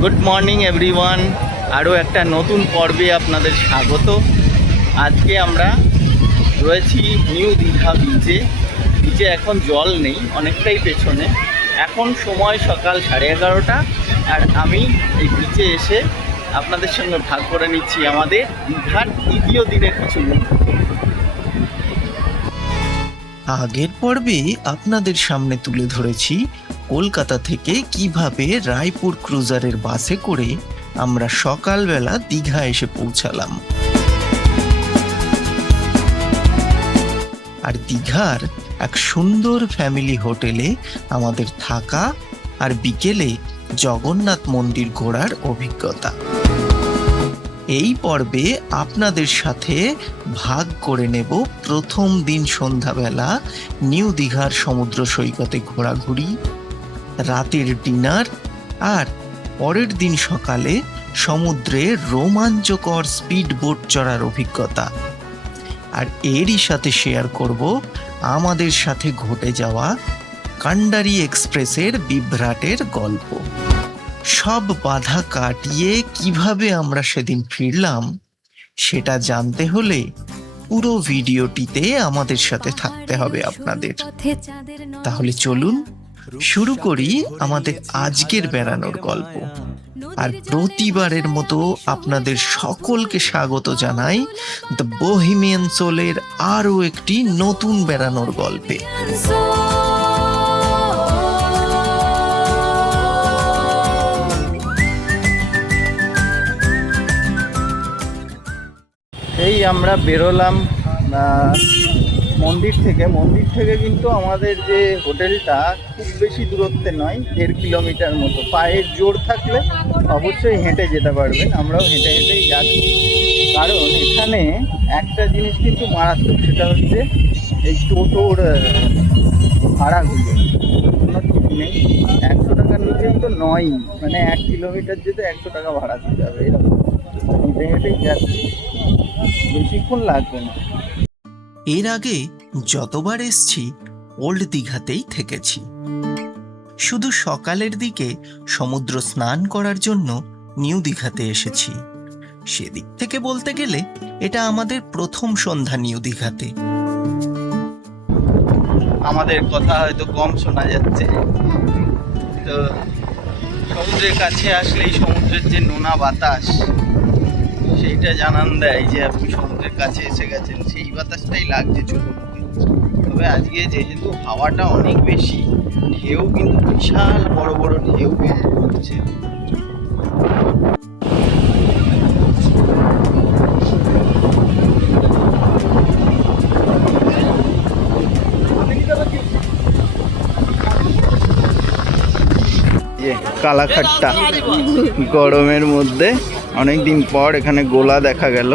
Good morning everyone. আরও একটা নতুন পর্বে আপনাদের স্বাগত। আজকে আমরা রয়েছি নিউ দীঘা বিচে। বিচে এখন জল নেই, অনেকটাই পেছনে। এখন সময় সকাল 11:30, আর আমি এই বিচে এসে আপনাদের সঙ্গে ভাগ করে নিচ্ছি আমাদের দীঘার দ্বিতীয় দিনের কিছু মুহূর্ত। আগের পর্বে আপনাদের সামনে তুলে ধরেছি কলকাতা থেকে কিভাবে রায়পুর ক্রুজারের বাসে করে আমরা সকালবেলা দীঘা এসে পৌঁছালাম। আর দীঘার এক সুন্দর ফ্যামিলি হোটেলে আমাদের থাকা আর বিকেলে জগন্নাথ মন্দির ঘোরার অভিজ্ঞতা। এই পর্বে আপনাদের সাথে ভাগ করে নেব প্রথম দিন সন্ধ্যাবেলা নিউ দীঘার সমুদ্র সৈকতে ঘোরাঘুরি, রাতের ডিনার, আর পরের দিন সকালে সমুদ্রে রোমাঞ্চকর স্পিড বোট চড়ার অভিজ্ঞতা। আর এরই সাথে শেয়ার করব আমাদের সাথে ঘটে যাওয়া কান্ডারি এক্সপ্রেসের বিভ্রাটের গল্প। সব বাধা কাটিয়ে কিভাবে আমরা সেদিন ফিরলাম সেটা জানতে হলে পুরো ভিডিওটিতে আমাদের সাথে থাকতে হবে আপনাদের। তাহলে চলুন শুরু করি আমাদের আজকের বেড়ানোর গল্প। আর প্রতিবারের মতো আপনাদের সকলকে স্বাগত জানাই দ্য বোহেমিয়ান সোলের আরও একটি নতুন বেড়ানোর গল্পে। এই আমরা বেরোলাম মন্দির থেকে কিন্তু আমাদের যে হোটেলটা খুব বেশি দূরত্বে নয়, 1.5 কিলোমিটার মতো। পায়ের জোর থাকলে অবশ্যই হেঁটে যেতে পারবেন। আমরাও হেঁটে হেঁটেই যাচ্ছি, কারণ এখানে একটা জিনিস কিন্তু মারাত্মক, সেটা হচ্ছে এই টোটোর ভাড়াগুলো কোনো ঠিক নেই। 100 টাকার নিচেই তো নয়, মানে 1 কিলোমিটার যেতে 100 টাকা ভাড়া দিতে হবে। এরকম হেঁটে হেঁটেই যাচ্ছি, বেশিক্ষণ লাগবে না। এর আগে যতবার এসছি ওল্ড দীঘাতেই থেকেছি। শুধু সকালের দিকে সমুদ্র স্নান করার জন্য নিউ দীঘাতে এসেছি। সেদিক থেকে বলতে গেলে এটা আমাদের প্রথম সন্ধ্যা নিউ দীঘাতে। আমাদের কথা হয়তো কম শোনা যাচ্ছে, তো সমুদ্রের কাছে আসলেই সমুদ্রের যে নোনা বাতাস সেইটা জানান দেয় যে আপনি সমুদ্রের কাছে এসে গেছেন। সেই বাতাসটাই লাগছে চোখে মুখে। তবে আজকে যেহেতু হাওয়াটা অনেক বেশি, ঢেউ কিন্তু বিশাল বড় বড় ঢেউ কিন্তু উঠছে। কালাখাট্টা গরমের মধ্যে অনেকদিন পর এখানে গোলা দেখা গেল।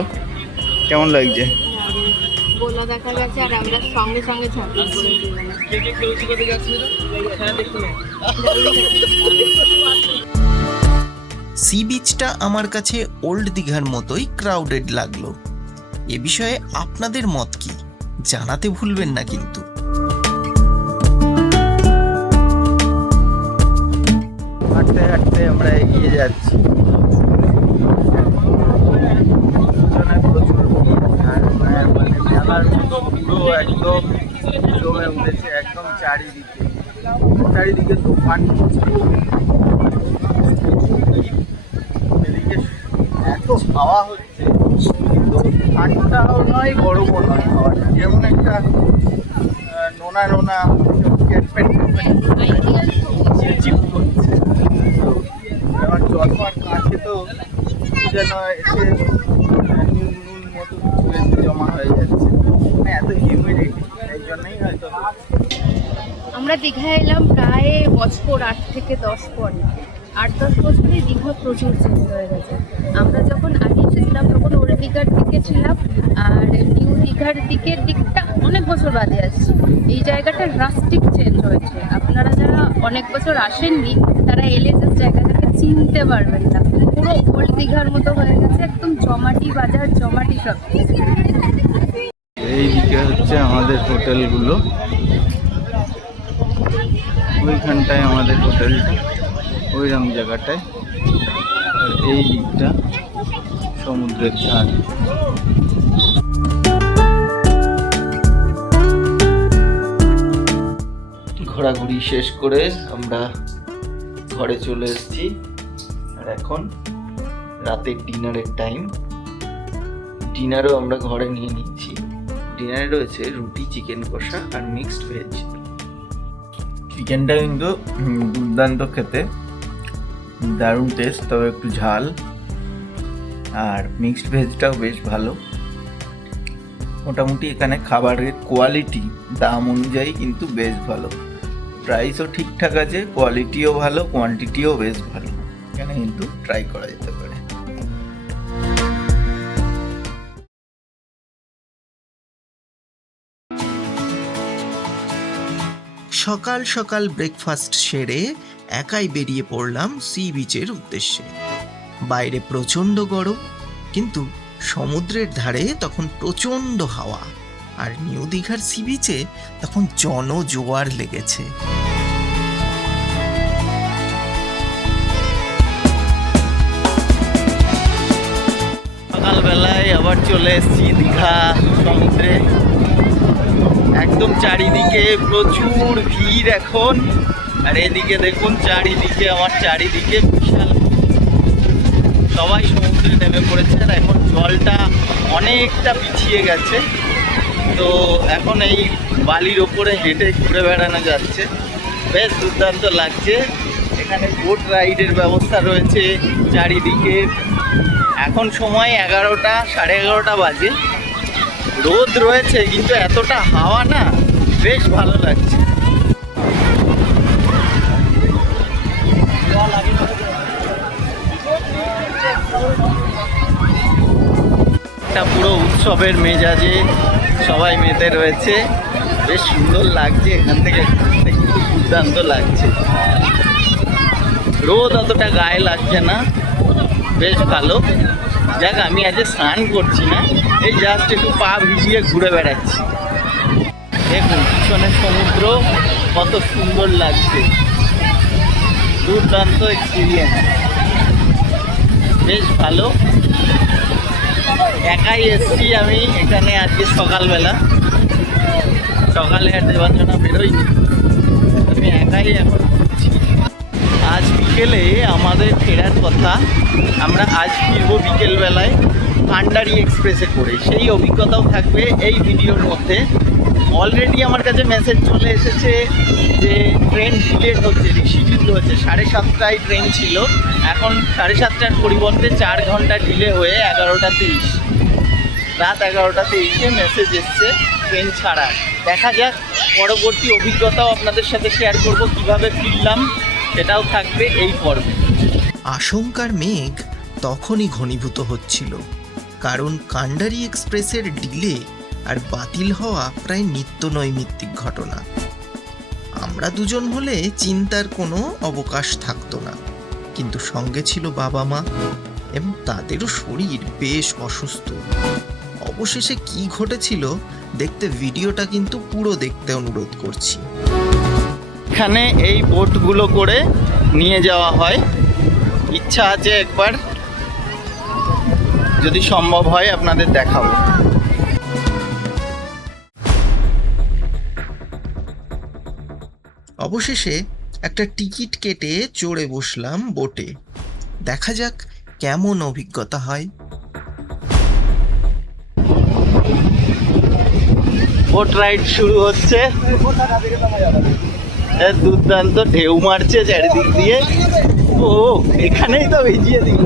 কেমন লাগছে? গোলা দেখা গেছে আর আমরা সঙ্গে সঙ্গে ঝাঁপিয়ে সি বিচটা আমার কাছে ওল্ড দীঘার মতোই ক্রাউডেড লাগলো। এ বিষয়ে আপনাদের মত কি জানাতে ভুলবেন না কিন্তু। হাঁটতে হাঁটতে আমরা এগিয়ে যাচ্ছি। প্রচুর মানে মেলার মতো পুরো একদম জমে উঠেছে, একদম চারিদিকে তুফান। এদিকে এত হাওয়া হচ্ছে, তো ঠান্ডাও নয় গরমও নয়। হাওয়াটা যেমন একটা নোনা নোনা চিপচিপ করছে। আমার চশমার কাছে তো যেন এসে নুন মতো কিছু এসে জমা হয়ে যাচ্ছে, মানে এত হিউমিডিটি। এই জন্যই হয়তো আমরা দীঘায় এলাম প্রায় বছর 8 থেকে 10 পরে। 8-10 বছরে দীঘা প্রচুর চেঞ্জ হয়ে গেছে। আমরা যখন আগে এসেছিলাম তখন ওল্ড দীঘার দিকে ছিলাম, আর নিউ দীঘার দিকটা অনেক বছর বাদে আসছি। এই জায়গাটা ড্রাস্টিক চেঞ্জ হয়েছে। আপনারা যারা অনেক বছর আসেননি তারা এলে যে জায়গাটাকে চিনতে পারবেন না। পুরো ওল্ড দীঘার মতো হয়ে গেছে, একদম জমাটি বাজার, জমাটি সব। এইদিকে হচ্ছে আমাদের হোটেলগুলো, ওইখানটায় আমাদের হোটেলটা, ওইরকম জায়গাটায়। আর এই দিকটা সমুদ্রের ধার। ঘোরাঘুরি শেষ করে আমরা ঘরে চলে এসেছি, আর এখন রাতের ডিনারের টাইম। ডিনারও আমরা ঘরে নিয়ে নিচ্ছি। ডিনারে রয়েছে রুটি, চিকেন কষা আর মিক্সড ভেজ। চিকেনটা কিন্তু দুর্দান্ত খেতে, দারুণ টেস্ট, তবে একটু ঝাল। আর মিক্সড ভেজটাও বেশ ভালো। মোটামুটি এখানে খাবারের কোয়ালিটি দাম অনুযায়ী কিন্তু বেশ ভালো। প্রাইসও ঠিকঠাক আছে, কোয়ালিটিও ভালো, কোয়ান্টিটিও বেশ ভালো। এখানে কিন্তু ট্রাই করা যেতে পারে। সকাল সকাল ব্রেকফাস্ট সেরে একাই বেরিয়ে পড়লাম সি বিচের উদ্দেশ্যে। বাইরে প্রচণ্ড গরম, কিন্তু সমুদ্রের ধারে তখন প্রচণ্ড হাওয়া। আর নিউ দীঘার সি বিচে তখন জনজোয়ার লেগেছে। সকালবেলায় আবার চলে এসেছি দীঘা সমুদ্রে। একদম চারিদিকে প্রচুর ভিড় এখন। আর এদিকে দেখুন চারিদিকে, আমার চারিদিকে বিশাল, সবাই সমুদ্রে নেমে পড়েছে। আর এখন জলটা অনেকটা পিছিয়ে গেছে, তো এখন এই বালির ওপরে হেঁটে ঘুরে বেড়ানো যাচ্ছে, বেশ দুর্দান্ত লাগছে। এখানে বোট রাইডের ব্যবস্থা রয়েছে চারিদিকে। এখন সময় 11টা, সাড়ে 11টা বাজে। রোদ রয়েছে কিন্তু এতটা হাওয়া না, বেশ ভালো লাগছে। একটা পুরো উৎসবের মেজাজে সবাই মেতে রয়েছে, বেশ সুন্দর লাগছে। এখান থেকে ঘুরতে কিন্তু দুর্দান্ত লাগছে। রোদ অতটা গায়ে লাগছে না, বেশ ভালো। যাক, আমি আজ স্নান করছি না, এই জাস্ট একটু পা ভিজিয়ে ঘুরে বেড়াচ্ছি। দেখুন পিছনে সমুদ্র কত সুন্দর লাগছে, দুর্দান্ত এক্সপিরিয়েন্স, বেশ ভালো। একাই এসছি আমি এখানে আজকে সকালবেলা, সকালে আর দেবাঞ্জনা বেরোইনি, আমি একাই এখন ঘুরছি। আজ বিকেলে আমাদের ফেরার কথা, আমরা আজ ফিরবো বিকেলবেলায় কান্ডারি এক্সপ্রেসে করে। সেই অভিজ্ঞতাও থাকবে এই ভিডিওর মধ্যে। অলরেডি আমার কাছে মেসেজ চলে এসেছে যে ট্রেন ডিলেট হচ্ছে, রিশিডিউল হচ্ছে। 7:30টায় ট্রেন ছিল, এখন 7:30টার পরিবর্তে 4 ঘন্টা ডিলে হয়ে 11টা 30, রাত 11টা 30-এ মেসেজ এসছে ট্রেন ছাড়ার। দেখা যাক, পরবর্তী অভিজ্ঞতাও আপনাদের সাথে শেয়ার করব, কিভাবে ফিরলাম সেটাও থাকবে এই পর্বে। আশঙ্কার মেঘ তখনই ঘনীভূত হচ্ছিল, কারণ কান্ডারি এক্সপ্রেসের ডিলে আর বাতিল হওয়া প্রায় নিত্য নৈমিত্তিক ঘটনা। আমরা দুজন হলে চিন্তার কোনো অবকাশ থাকতো না, কিন্তু সঙ্গে ছিল বাবা মা, এবং তাদেরও শরীর বেশ অসুস্থ। অবশেষে কি ঘটেছিল দেখতে ভিডিওটা কিন্তু পুরো দেখতে অনুরোধ করছি। এখানে এই বোটগুলো করে নিয়ে যাওয়া হয়, ইচ্ছা আছে একবার, যদি সম্ভব হয় আপনাদের দেখাবো। অবশেষে একটা টিকিট কেটে চড়ে বসলাম বোটে। দেখা যাক কেমন অভিজ্ঞতা হয়। বোট রাইড শুরু হচ্ছে, দুর্দান্ত ঢেউ মারছে চারিদিক দিয়ে। ও এখানেই তো ভিজিয়ে দিল,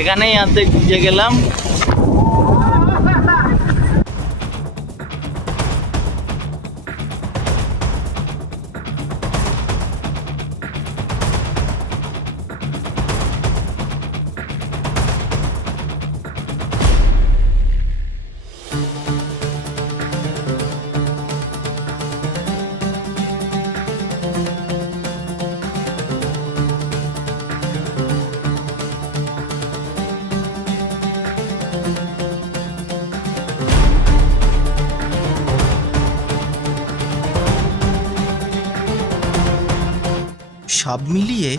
এখানেই অর্ধেক ভিজে গেলাম। সব মিলিয়ে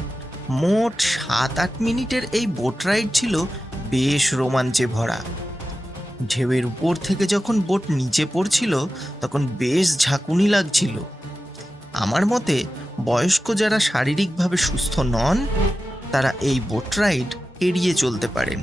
মোট 7-8 মিনিটের এই বোট রাইড ছিল বেশ রোমাঞ্চে ভরা। ঢেউয়ের উপর থেকে যখন বোট নিচে পড়ছিল তখন বেশ ঝাঁকুনি লাগছিল। আমার মতে বয়স্ক যারা শারীরিকভাবে সুস্থ নন তারা এই বোট রাইড এড়িয়ে চলতে পারেন।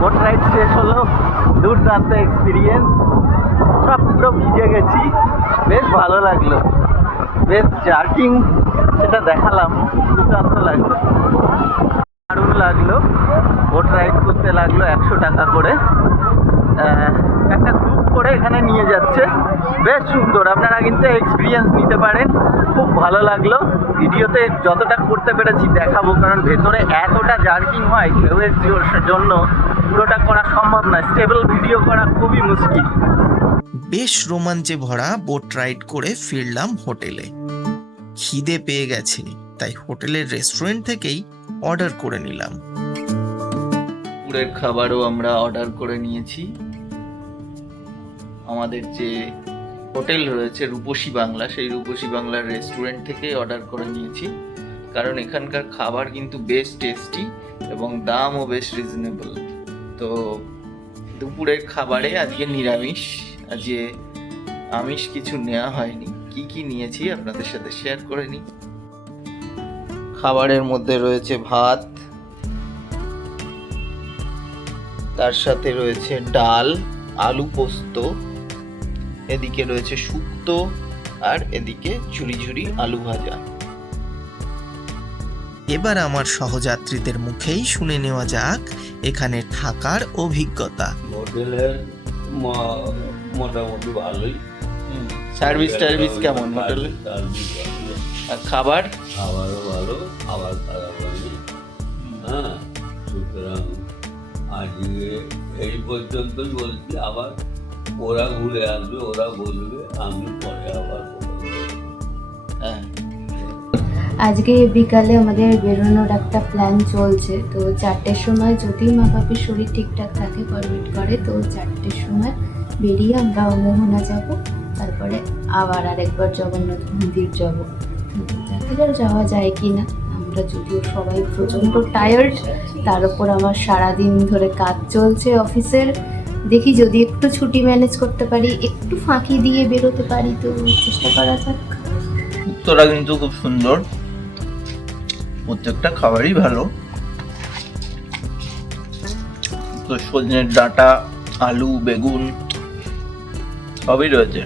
বোট রাইড শেষ হলো, দুর্দান্ত এক্সপিরিয়েন্স, সব পুরো ভিজে গেছি, বেশ ভালো লাগলো, বেশ জার্কিং সেটা দেখালাম, দুর্দান্ত লাগলো, দারুণ লাগলো। বোট রাইড করতে লাগলো 100 টাকা করে, একটা গ্রুপ করে এখানে নিয়ে যাচ্ছে, বেশ সুন্দর, আপনারা কিন্তু এক্সপিরিয়েন্স নিতে পারেন, খুব ভালো লাগলো। ভিডিওতে যতটা করতে পেরেছি দেখাবো, কারণ ভেতরে এতটা জার্কিং হয় ঢেউয়ের জন্য পুরোটা করা সম্ভব না, স্টেবল ভিডিও করা খুবই মুশকিল। বেশ রোমাঞ্চে ভরা বোট রাইড করে ফিরলাম হোটেলে। খিদে পেয়ে গেছে, তাই হোটেলের রেস্টুরেন্ট থেকেই অর্ডার করে নিলাম। দুপুরের খাবারও আমরা অর্ডার করে নিয়েছি। আমাদের যে হোটেল রয়েছে রূপসী বাংলা, সেই রূপসী বাংলার রেস্টুরেন্ট থেকেই অর্ডার করে নিয়েছি, কারণ এখানকার খাবার কিন্তু বেশ টেস্টি এবং দামও বেশ রিজনেবল। তো দুপুরের খাবারে আজকে নিরামিষ, আজকে আমিষ কিছু নেওয়া হয়নি। কি কি নিয়েছি আপনাদের সাথে শেয়ার করে নিই। খাবারের মধ্যে রয়েছে ভাত, তার সাথে রয়েছে ডাল, আলু পোস্ত, এদিকে রয়েছে শুক্তো, আর এদিকে ঝুরি ঝুরি আলু ভাজা। এবার আমার সহযাত্রীদের মুখেই শুনে নেওয়া যাক এখানে থাকার অভিজ্ঞতা। হোটেলের মোটামুটি ভালোই। সার্ভিস টার্ভিস কেমন হোটেলে? সার্ভিস ভালো, আর খাবার? খাবারও ভালো, খাবার খারাপ হয়নি। হ্যাঁ, সুতরাং আজকে এই পর্যন্তই বলছি। আবার ওরা ঘুরে আসবে, ওরা বলবে, আমি পরে আবার হ্যাঁ, আজকে বিকালে আমাদের বেরোনোর একটা প্ল্যান চলছে। তো 4টের সময় যদি মা বাপির শরীর ঠিকঠাক থাকে, পারমিট করে, তো 4টের সময় বেরিয়ে আমরা মোহনা যাব, তারপরে আবার আরেকবার জগন্নাথ মন্দির যাব। দেখা যাক যাওয়া যায় কি না। আমরা যদিও সবাই প্রচণ্ড টায়ার্ড, তার উপর আমার সারাদিন ধরে কাজ চলছে অফিসের, দেখি যদি একটু ছুটি ম্যানেজ করতে পারি, একটু ফাঁকি দিয়ে বেরোতে পারি, তো চেষ্টা করা যাক। উত্তরা কিন্তু খুব সুন্দর, প্রত্যেকটা খাবারই ভালো। তো সজনের ডাঁটা, আলু, বেগুন সবই রয়েছে।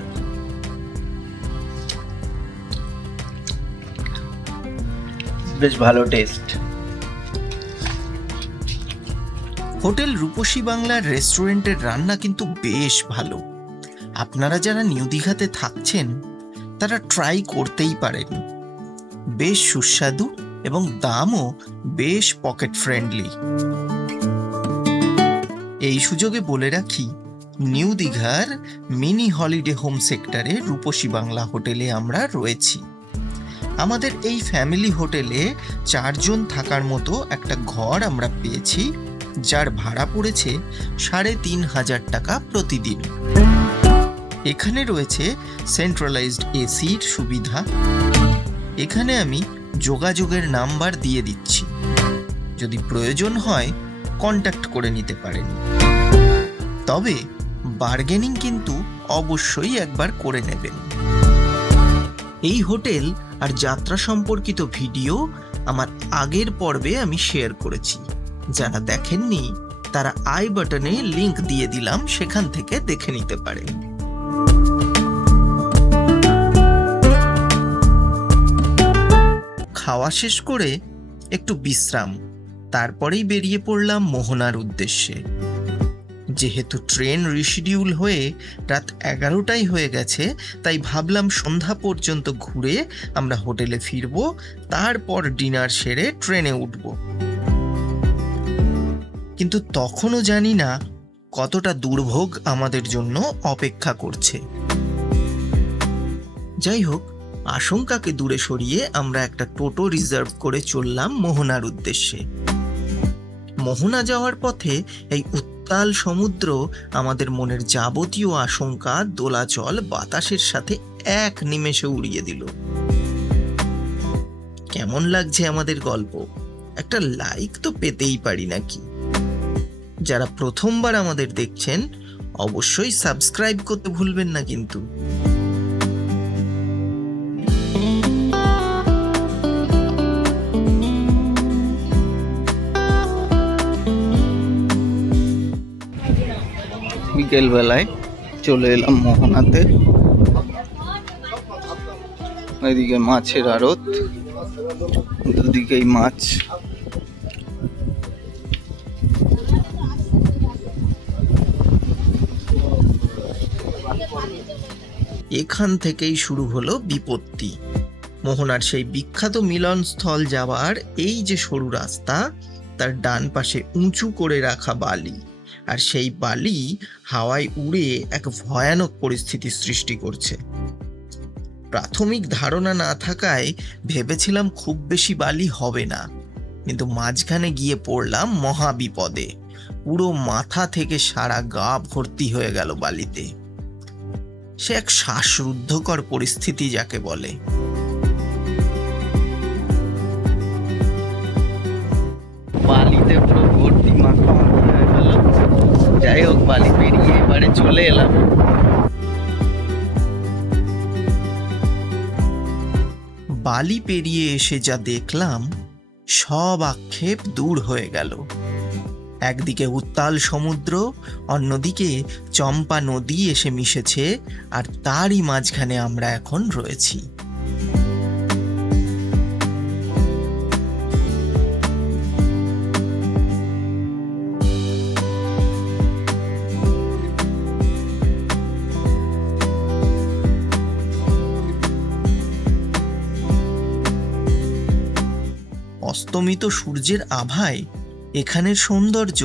বেশ ভালো টেস্ট। হোটেল রূপসী বাংলার রেস্টুরেন্টের রান্না কিন্তু বেশ ভালো। আপনারা যারা নিউ দীঘাতে থাকছেন তারা ট্রাই করতেই পারেন। বেশ সুস্বাদু এবং দামও বেশ পকেট ফ্রেন্ডলি। এই সুযোগে বলে রাখি, নিউ দীঘার মিনি হলিডে হোম সেক্টরে রূপসী বাংলা হোটেলে আমরা রয়েছি। আমাদের এই ফ্যামিলি হোটেলে 4 জন থাকার মতো একটা ঘর আমরা পেয়েছি, যার ভাড়া পড়েছে 3,500 টাকা প্রতিদিন। এখানে রয়েছে সেন্ট্রালাইজড এসির সুবিধা। এখানে আমি যোগাযোগের নাম্বার দিয়ে দিচ্ছি, যদি প্রয়োজন হয় কন্ট্যাক্ট করে নিতে পারেন। তবে বার্গেনিং কিন্তু অবশ্যই একবার করে নেবেন। এই হোটেল আর যাত্রা সম্পর্কিত ভিডিও আমার আগের পর্বে আমি শেয়ার করেছি, যারা দেখেননি তারা আই বাটনে লিংক দিয়ে দিলাম, সেখান থেকে দেখে নিতে পারেন। খাওয়া শেষ করে একটু বিশ্রাম, তারপরেই বেরিয়ে পড়লাম মোহনার উদ্দেশ্যে। যেহেতু ট্রেন রিশিডিউল হয়ে রাত 11টাই হয়ে গেছে, তাই ভাবলাম সন্ধ্যা পর্যন্ত ঘুরে আমরা হোটেলে ফিরবো, তারপর ডিনার সেরে ট্রেনে উঠব। কিন্তু তখনও জানি না কতটা দুর্ভোগ আমাদের জন্য অপেক্ষা করছে। যাই হোক, আশঙ্কাকে দূরে সরিয়ে আমরা একটা টোটো রিজার্ভ করে চললাম মোহনার উদ্দেশ্যে। মোহনা যাওয়ার পথে এই উত্তাল সমুদ্র আমাদের মনের যাবতীয় আশঙ্কা দোলাচল বাতাসের সাথে এক নিমেষে উড়িয়ে দিল। কেমন লাগছে আমাদের গল্প? একটা লাইক তো পেতেই পারি নাকি? যারা প্রথমবার আমাদের দেখছেন অবশ্যই সাবস্ক্রাইব করতে ভুলবেন না কিন্তু। বিকেল বেলায় চলে এলাম মোহনাতে। এদিকে মাছের আড়ত, দুদিকেই মাছ। এখান থেকেই শুরু হলো বিপত্তি। মোহনার সেই বিখ্যাত মিলনস্থল যাওয়ার এই যে সরু রাস্তা, তার ডান পাশে উঁচু করে রাখা বালি, আর সেই বালি হাওয়ায় উড়ে এক ভয়ানক পরিস্থিতি সৃষ্টি করছে। প্রাথমিক ধারণা না থাকায় ভেবেছিলাম খুব বেশি বালি হবে না, কিন্তু মাঝখানে গিয়ে পড়লাম মহা বিপদে। পুরো মাথা থেকে সারা গা ভর্তি হয়ে গেল বালিতে। সে এক শ্বাসরুদ্ধকর পরিস্থিতি যাকে বলে। বালিতে পুরো ভর্তি মাখামাখি হয়ে গেল। যাই হোক, বালি পেরিয়ে এবারে চলে এলাম। বালি পেরিয়ে এসে যা দেখলাম, সব আক্ষেপ দূর হয়ে গেল। একদিকে উত্তাল সমুদ্র, অন্যদিকে চম্পা নদী এসে মিশেছে, আর তারই মাঝখানে আমরা এখন রয়েছি। অস্তমিত সূর্যের আভায় এখানের সৌন্দর্য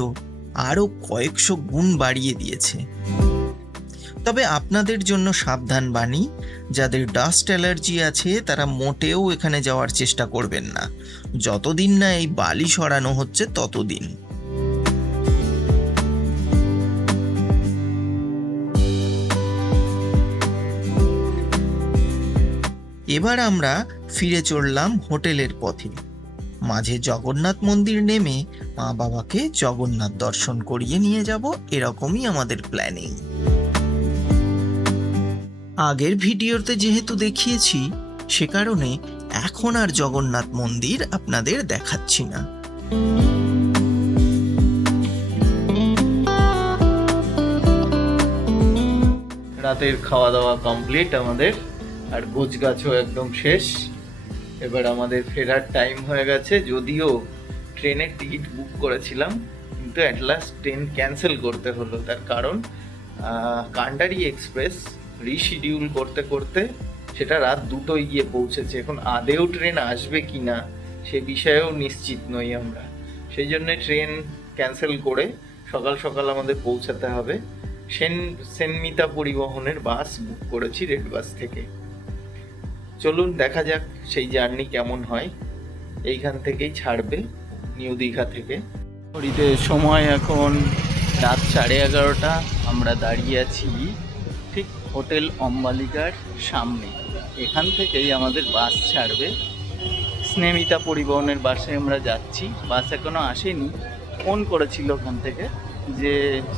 আরো কয়েকশো গুণ বাড়িয়ে দিয়েছে। তবে আপনাদের জন্য সাবধান বাণী, যাদের ডাস্ট অ্যালার্জি আছে তারা মোটেও এখানে যাওয়ার চেষ্টা করবেন না, যতদিন না এই বালি সরানো হচ্ছে ততদিন। এবার আমরা ফিরে চললাম হোটেলের পথে। মাঝে জগন্নাথ মন্দির নেমে মা বাবাকে জগন্নাথ দর্শন করিয়ে নিয়ে যাব, এরকমই আমাদের প্ল্যানিং। আগের ভিডিওতে যেহেতু দেখিয়েছি, সে কারণে এখন আর জগন্নাথ মন্দির আপনাদের দেখাচ্ছি না। রাতের খাওয়া দাওয়া কমপ্লিট আমাদের, আর গোছগাছও একদম শেষ। এবার আমাদের ফেরার টাইম হয়ে গেছে। যদিও ট্রেনের টিকিট বুক করেছিলাম, কিন্তু অ্যাট লাস্ট ট্রেন ক্যান্সেল করতে হলো। তার কারণ কান্ডারি এক্সপ্রেস রিশিডিউল করতে করতে সেটা রাত 2টোয় গিয়ে পৌঁছেছে। এখন আদেও ট্রেন আসবে কি না সে বিষয়েও নিশ্চিত নই আমরা। সেই জন্যে ট্রেন ক্যান্সেল করে সকাল সকাল আমাদের পৌঁছাতে হবে। সেনমিতা পরিবহনের বাস বুক করেছি রেড বাস থেকে। চলুন দেখা যাক সেই জার্নি কেমন হয়। এইখান থেকেই ছাড়বে, নিউ দীঘা থেকে। ঘড়িতে সময় এখন রাত 11:30। আমরা দাঁড়িয়ে আছি ঠিক হোটেল অম্বালিকার সামনে। এখান থেকেই আমাদের বাস ছাড়বে। স্নেমিতা পরিবহনের বাসে আমরা যাচ্ছি। বাস এখনো আসেনি। ফোন করেছিল ওখান থেকে যে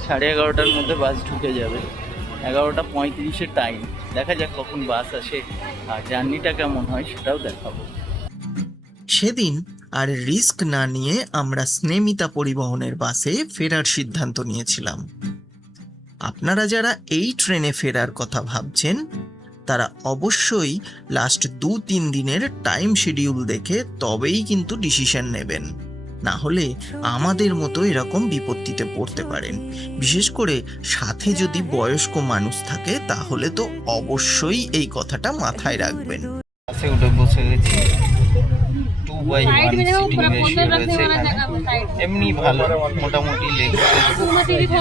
11:30টার মধ্যে বাস ঢুকে যাবে। 11:35 টাইম। দেখা যাক কখন বাস আসে, আর জার্নিটা কেমন হয় সেটাও দেখাবো। সেদিন আর রিস্ক না নিয়ে আমরা স্নেমিতা পরিবহনের বাসে ফেরার সিদ্ধান্ত নিয়েছিলাম। আপনারা যারা এই ট্রেনে ফেরার কথা ভাবছেন তারা অবশ্যই লাস্ট 2-3 দিনের টাইম শিডিউল দেখে তবেই কিন্তু ডিসিশন নেবেন, না হলে আমাদের মতো এরকম বিপত্তিতে পড়তে পারেন। বিশেষ করে সাথে যদি বয়স্ক মানুষ থাকে তাহলে তো অবশ্যই এই কথাটা মাথায় রাখবেন। বাসে উঠে বসে গেছি। 2:1 সিটিং রেশিও রয়েছে এখানে। এমনি ভালো, মোটামুটি লেগ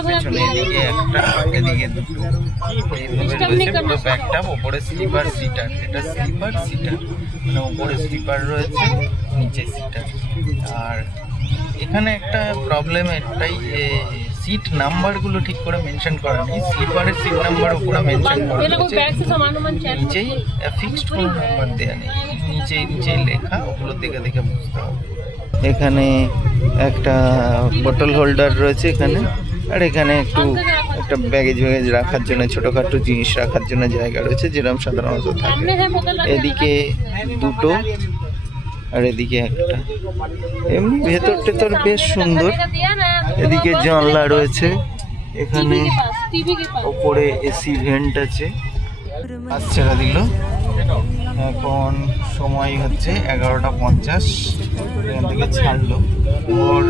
পেছনে এদিকে একটা, এদিকে দুটো, এইভাবে রয়েছে পুরো ব্যাকটা। ওপরে স্লিপার সিটার, এটা স্লিপার সিটার, মানে ওপরে স্লিপার রয়েছে, নিচে সিটার। আর এখানে একটা প্রবলেম একটাই, সিট নাম্বারগুলো ঠিক করে মেনশন করা নেই। স্লিপারের সিট নাম্বার উপরে মেনশন করা রয়েছে, নিচেই ফিক্সড কোনো নাম্বার দেওয়া নেই, নিচেই লেখা, ওগুলো দেখে দেখে বুঝতে হবে। এখানে একটা বোতল হোল্ডার রয়েছে এখানে, আর এখানে একটা ব্যাগেজ রাখার জন্য, ছোটোখাটো জিনিস রাখার জন্য জায়গা রয়েছে, যেরকম সাধারণত থাকে। এদিকে দুটো আর এদিকে একটা। এমনি ভেতর টেতর বেশ সুন্দর। এদিকে জানলা রয়েছে, এখানে ওপরে এসি ভেন্ট আছে। আজ ছেড়ে দিল, এখন সময় হচ্ছে 11:50। এখান থেকে ছাড়লো, ওর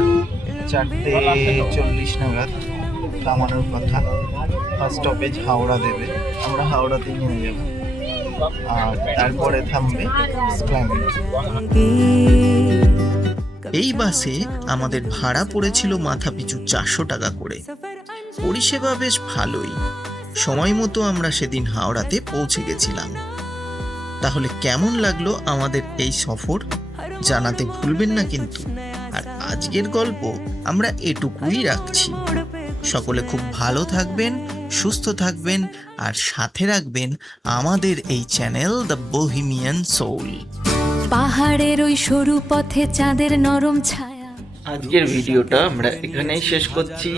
4:40 নাগাদ নামানোর কথা। ফার্স্ট স্টপেজ হাওড়া দেবে, আমরা হাওড়াতেই নেমে যাবো, আর তারপরে থামবে এসপ্ল্যানেড। এই বাসে আমাদের ভাড়া পড়েছিল মাথাপিছু 400 টাকা করে। পরিষেবা বেশ ভালোই, সময় মতো আমরা সেদিন হাওড়াতে পৌঁছে গেছিলাম। তাহলে কেমন লাগলো আমাদের এই সফর জানাতে ভুলবেন না কিন্তু। আর আজকের গল্প আমরা এটুকুই রাখছি। সকলে খুব ভালো থাকবেন, সুস্থ থাকবেন, আর সাথে রাখবেন আমাদের এই চ্যানেল দ্য বোহেমিয়ান সোল। পাহাড়ের ওই সরু পথে চাঁদের নরম ছায়া। আজকের ভিডিওটা আমরা এখানেই শেষ করছি।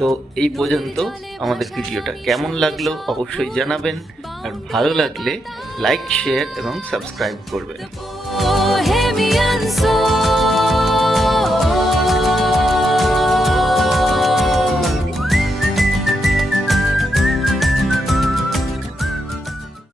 তো এই পর্যন্ত আমাদের ভিডিওটা কেমন লাগলো অবশ্যই জানাবেন, আর ভালো লাগলে লাইক, শেয়ার এবং সাবস্ক্রাইব করবেন। Bohemian Soul।